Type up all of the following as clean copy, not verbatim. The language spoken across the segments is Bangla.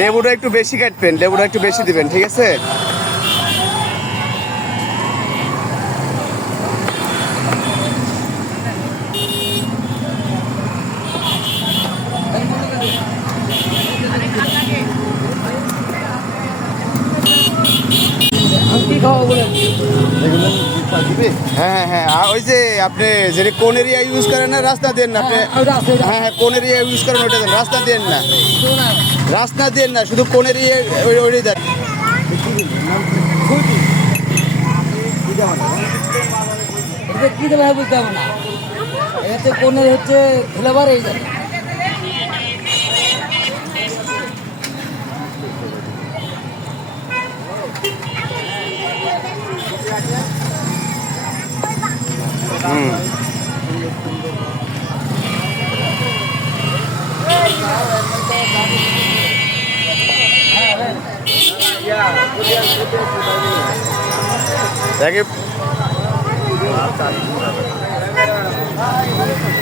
লেবুটা একটু বেশি কাটবেন, লেবুটা একটু বেশি দিবেন, ঠিক আছে? হ্যাঁ হ্যাঁ হ্যাঁ, ওই যে আপনি যেটা কোন এরিয়া ইউজ করেন না, রাস্তা দেন না আপনি। হ্যাঁ হ্যাঁ, কোন এরিয়া ইউজ করেন ওটা দেন, রাস্তা দেন না, রাস্তা দেন না, শুধু কোন এরিয়া ওইটাই দেন। কি দেবে বুঝতে হবে না, এতে কোনের হচ্ছে ফ্লেভার এই যাবে। দেখে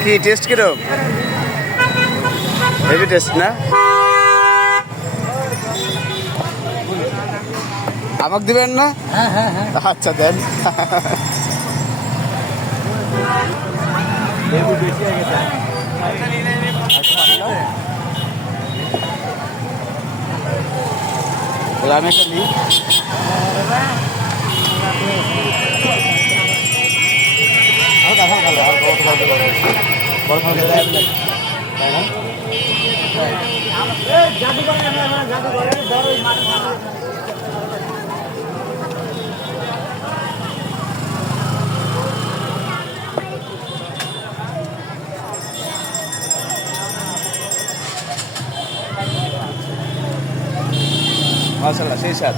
কি টেস্ট কিরকম? হেভি টেস্ট না? আমাকে দিবেন না? হ্যাঁ হ্যাঁ হ্যাঁ, আচ্ছা দেন। আমি একটা নিই। মাশাআল্লাহ, সেই স্বাদ।